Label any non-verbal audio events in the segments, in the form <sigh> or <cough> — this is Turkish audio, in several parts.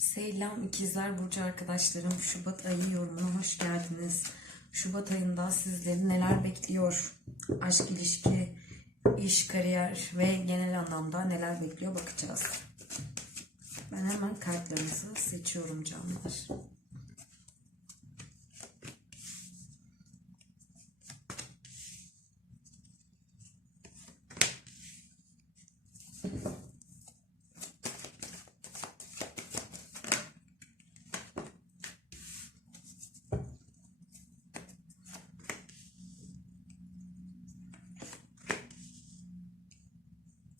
Selam ikizler burcu arkadaşlarım. Şubat ayı yorumuna hoş geldiniz. Şubat ayında sizleri neler bekliyor? Aşk, ilişki, iş, kariyer ve genel anlamda neler bekliyor bakacağız. Ben hemen kartlarınızı seçiyorum canlar.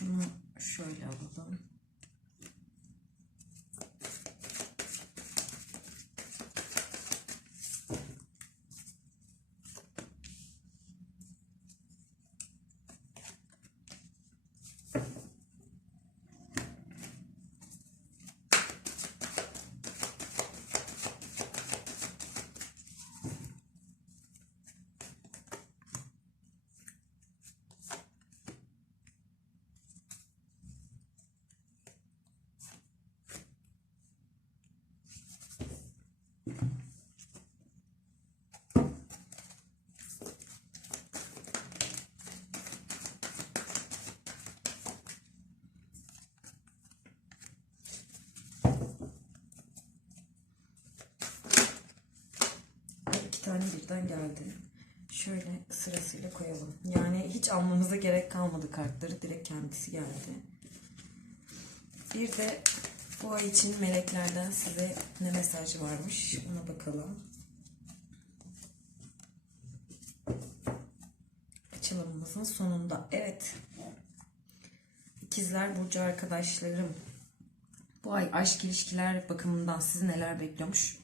Şunu tane birden geldi. Şöyle sırasıyla koyalım. Yani hiç almamıza gerek kalmadı kartları. Direkt kendisi geldi. Bir de bu ay için meleklerden size ne mesaj varmış ona bakalım. Açılımımızın sonunda. Evet. İkizler Burcu arkadaşlarım. Bu ay aşk ilişkiler bakımından sizi neler bekliyormuş?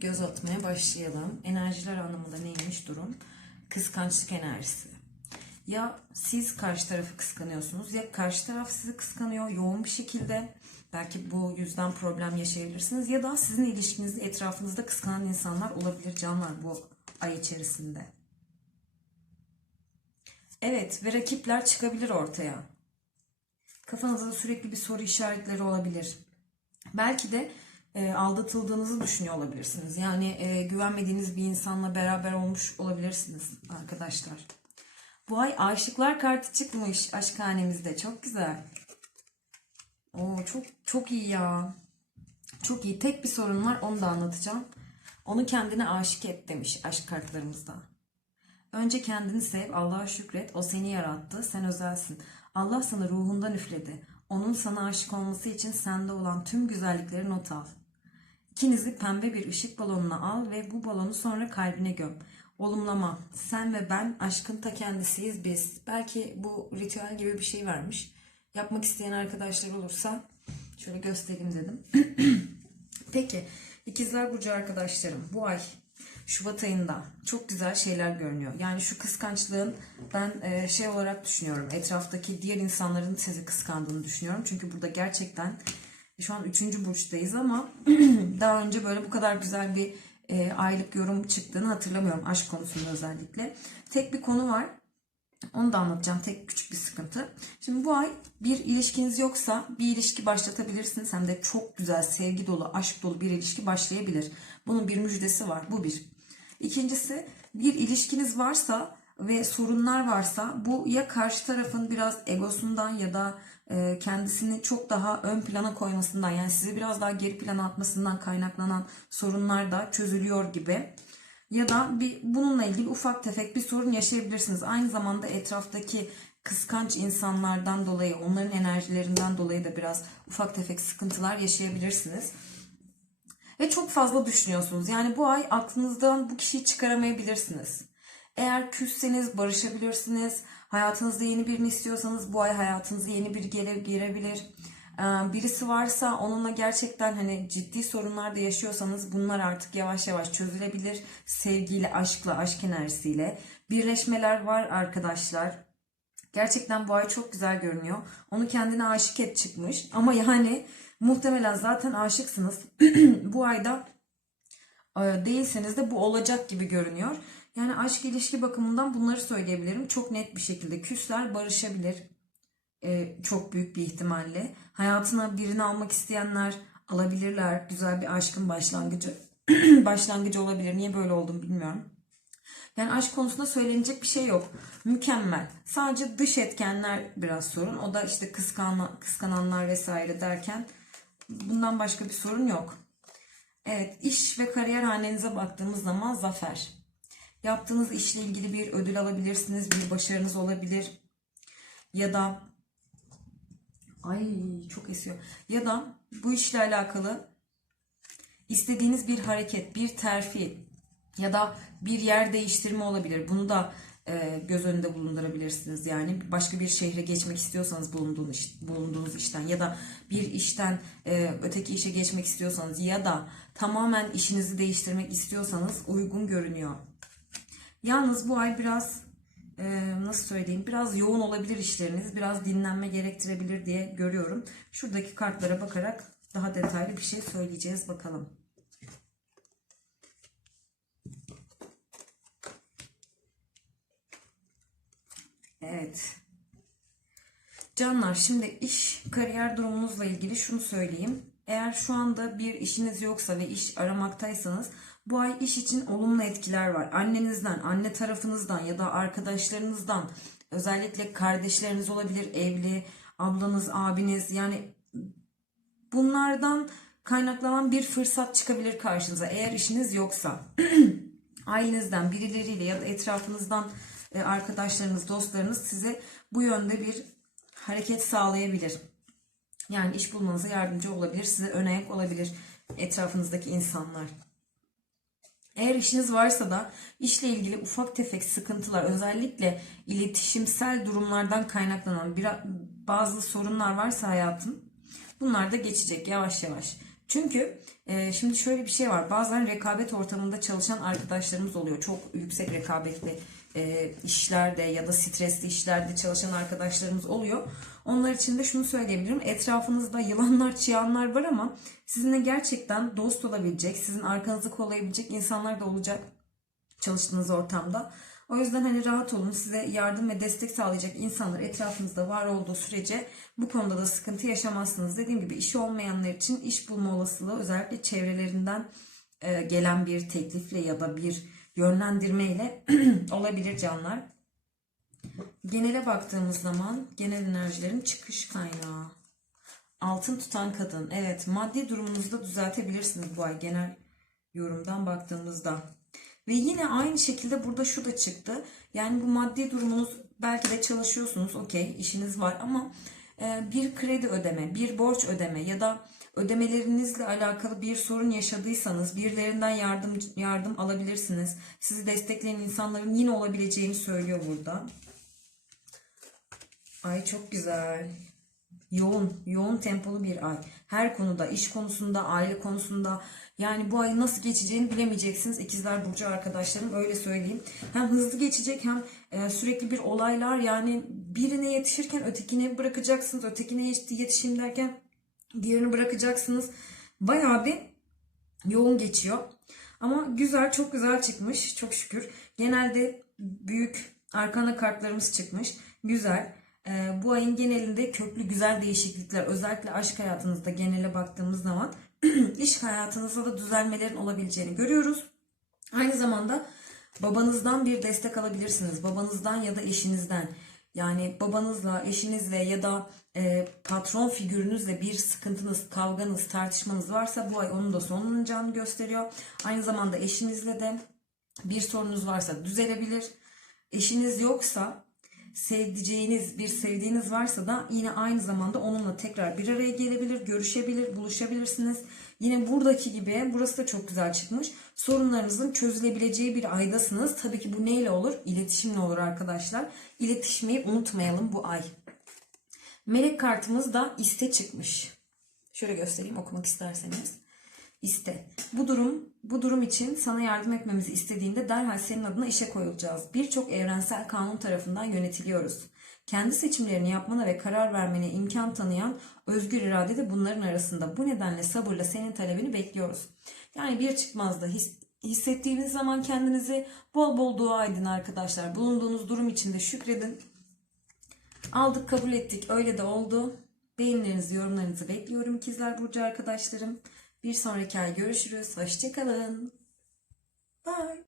Göz atmaya başlayalım. Enerjiler anlamında neymiş durum? Kıskançlık enerjisi. Ya siz karşı tarafı kıskanıyorsunuz ya karşı taraf sizi kıskanıyor yoğun bir şekilde. Belki bu yüzden problem yaşayabilirsiniz ya da sizin ilişkinizde etrafınızda kıskanan insanlar olabilir canlar bu ay içerisinde. Evet ve rakipler çıkabilir ortaya. Kafanızda sürekli bir soru işaretleri olabilir. Belki de e, aldatıldığınızı düşünüyor olabilirsiniz. Yani e, güvenmediğiniz bir insanla beraber olmuş olabilirsiniz arkadaşlar. Bu ay aşıklar kartı çıkmış aşkhanemizde. Çok güzel. Oo, çok çok iyi ya. Çok iyi. Tek bir sorun var onu da anlatacağım. Onu kendine aşık et demiş aşk kartlarımızda. Önce kendini sev, Allah'a şükret. O seni yarattı, sen özelsin. Allah sana ruhundan üfledi. Onun sana aşık olması için sende olan tüm güzellikleri not al. İkinizi pembe bir ışık balonuna al ve bu balonu sonra kalbine göm. Olumlama. Sen ve ben aşkın ta kendisiyiz biz. Belki bu ritüel gibi bir şey varmış. Yapmak isteyen arkadaşlar olursa şöyle göstereyim dedim. <clears throat> Peki ikizler burcu arkadaşlarım bu ay Şubat ayında çok güzel şeyler görünüyor. Yani şu kıskançlığın ben e, şey olarak düşünüyorum. Etraftaki diğer insanların sizi kıskandığını düşünüyorum. Çünkü burada gerçekten şu an 3. burçtayız ama <clears throat> daha önce böyle bu kadar güzel bir e, aylık yorum çıktığını hatırlamıyorum. Aşk konusunda özellikle. Tek bir konu var. Onu da anlatacağım. Tek küçük bir sıkıntı. Şimdi bu ay bir ilişkiniz yoksa bir ilişki başlatabilirsiniz. Hem de çok güzel, sevgi dolu, aşk dolu bir ilişki başlayabilir. Bunun bir müjdesi var. Bu bir. İkincisi bir ilişkiniz varsa ve sorunlar varsa bu ya karşı tarafın biraz egosundan ya da e, kendisini çok daha ön plana koymasından yani sizi biraz daha geri plana atmasından kaynaklanan sorunlar da çözülüyor gibi. Ya da bir bununla ilgili ufak tefek bir sorun yaşayabilirsiniz. Aynı zamanda etraftaki kıskanç insanlardan dolayı, onların enerjilerinden dolayı da biraz ufak tefek sıkıntılar yaşayabilirsiniz. Ve çok fazla düşünüyorsunuz. Yani bu ay aklınızdan bu kişiyi çıkaramayabilirsiniz. Eğer küsseniz barışabilirsiniz. Hayatınızda yeni birini istiyorsanız bu ay hayatınıza yeni biri gele, girebilir. Ee, Birisi varsa onunla gerçekten hani ciddi sorunlar da yaşıyorsanız bunlar artık yavaş yavaş çözülebilir. Sevgiyle, aşkla, aşk enerjisiyle. Birleşmeler var arkadaşlar. Gerçekten bu ay çok güzel görünüyor. Onu kendine aşık et çıkmış. Ama yani muhtemelen zaten aşıksınız. <clears throat> bu ayda e, değilseniz de bu olacak gibi görünüyor. Yani aşk ilişki bakımından bunları söyleyebilirim. Çok net bir şekilde küsler barışabilir. E, çok büyük bir ihtimalle. Hayatına birini almak isteyenler alabilirler. Güzel bir aşkın başlangıcı <clears throat> başlangıcı olabilir. Niye böyle oldum bilmiyorum. Yani aşk konusunda söylenecek bir şey yok. Mükemmel. Sadece dış etkenler biraz sorun. O da işte kıskanma, kıskananlar vesaire derken bundan başka bir sorun yok. Evet, iş ve kariyer hanenize baktığımız zaman zafer. Yaptığınız işle ilgili bir ödül alabilirsiniz, bir başarınız olabilir. Ya da ay çok esiyor. Ya da bu işle alakalı istediğiniz bir hareket, bir terfi ya da bir yer değiştirme olabilir. Bunu da e, göz önünde bulundurabilirsiniz. Yani başka bir şehre geçmek istiyorsanız bulunduğunuz, iş- bulunduğunuz işten ya da bir işten e, öteki işe geçmek istiyorsanız ya da tamamen işinizi değiştirmek istiyorsanız uygun görünüyor. Yalnız bu ay biraz e, nasıl söyleyeyim biraz yoğun olabilir işleriniz. Biraz dinlenme gerektirebilir diye görüyorum. Şuradaki kartlara bakarak daha detaylı bir şey söyleyeceğiz bakalım. Evet. Canlar şimdi iş kariyer durumunuzla ilgili şunu söyleyeyim. Eğer şu anda bir işiniz yoksa ve iş aramaktaysanız bu ay iş için olumlu etkiler var. Annenizden, anne tarafınızdan ya da arkadaşlarınızdan özellikle kardeşleriniz olabilir, evli, ablanız, abiniz yani bunlardan kaynaklanan bir fırsat çıkabilir karşınıza eğer işiniz yoksa. <clears throat> ailenizden birileriyle ya da etrafınızdan arkadaşlarınız, dostlarınız size bu yönde bir hareket sağlayabilir. Yani iş bulmanıza yardımcı olabilir, size ön ayak olabilir etrafınızdaki insanlar. Eğer işiniz varsa da işle ilgili ufak tefek sıkıntılar, özellikle iletişimsel durumlardan kaynaklanan bir, bazı sorunlar varsa hayatım, bunlar da geçecek yavaş yavaş. Çünkü e, şimdi şöyle bir şey var. Bazen rekabet ortamında çalışan arkadaşlarımız oluyor. Çok yüksek rekabetli e, işlerde ya da stresli işlerde çalışan arkadaşlarımız oluyor. Onlar için de şunu söyleyebilirim. Etrafınızda yılanlar, çıyanlar var ama sizinle gerçekten dost olabilecek, sizin arkanızı kollayabilecek insanlar da olacak çalıştığınız ortamda. O yüzden hani rahat olun. Size yardım ve destek sağlayacak insanlar etrafınızda var olduğu sürece bu konuda da sıkıntı yaşamazsınız. Dediğim gibi işi olmayanlar için iş bulma olasılığı özellikle çevrelerinden e, gelen bir teklifle ya da bir yönlendirmeyle <clears throat> olabilir canlar. Genele baktığımız zaman genel enerjilerin çıkış kaynağı. Altın tutan kadın. Evet maddi durumunuzu da düzeltebilirsiniz bu ay genel yorumdan baktığımızda. Ve yine aynı şekilde burada şu da çıktı. Yani bu maddi durumunuz belki de çalışıyorsunuz okey işiniz var ama e, bir kredi ödeme, bir borç ödeme ya da ödemelerinizle alakalı bir sorun yaşadıysanız birilerinden yardım yardım alabilirsiniz. Sizi destekleyen insanların yine olabileceğini söylüyor burada. Ay çok güzel. Yoğun, yoğun tempolu bir ay. Her konuda, iş konusunda, aile konusunda yani bu ayın nasıl geçeceğini bilemeyeceksiniz. İkizler Burcu arkadaşlarım öyle söyleyeyim. Hem hızlı geçecek hem e, sürekli bir olaylar yani birine yetişirken ötekine bırakacaksınız. Ötekine yetiş- yetişeyim derken diğerini bırakacaksınız. Bayağı bir yoğun geçiyor. Ama güzel, çok güzel çıkmış. Çok şükür. Genelde büyük arkana kartlarımız çıkmış. Güzel. Ee, bu ayın genelinde köklü güzel değişiklikler özellikle aşk hayatınızda genele baktığımız zaman <clears throat> iş hayatınızda da düzelmelerin olabileceğini görüyoruz. Aynı zamanda babanızdan bir destek alabilirsiniz. Babanızdan ya da eşinizden. Yani babanızla, eşinizle ya da e, patron figürünüzle bir sıkıntınız, kavganız, tartışmanız varsa bu ay onun da sonlanacağını gösteriyor. Aynı zamanda eşinizle de bir sorunuz varsa düzelebilir. Eşiniz yoksa sevdiceğiniz bir sevdiğiniz varsa da yine aynı zamanda onunla tekrar bir araya gelebilir, görüşebilir, buluşabilirsiniz. Yine buradaki gibi burası da çok güzel çıkmış. Sorunlarınızın çözülebileceği bir aydasınız. Tabii ki bu neyle olur? İletişimle olur arkadaşlar. İletişmeyi unutmayalım bu ay. Melek kartımız da iste çıkmış. Şöyle göstereyim okumak isterseniz. İste. Bu durum bu durum için sana yardım etmemizi istediğinde derhal senin adına işe koyulacağız. Birçok evrensel kanun tarafından yönetiliyoruz. Kendi seçimlerini yapmana ve karar vermene imkan tanıyan özgür irade de bunların arasında. Bu nedenle sabırla senin talebini bekliyoruz. Yani bir çıkmazda his, hissettiğiniz zaman kendinizi bol bol dua edin arkadaşlar. Bulunduğunuz durum içinde şükredin. Aldık kabul ettik öyle de oldu. Beğenilerinizi yorumlarınızı bekliyorum ikizler burcu arkadaşlarım. Bir sonraki ay görüşürüz. Hoşçakalın. Bye.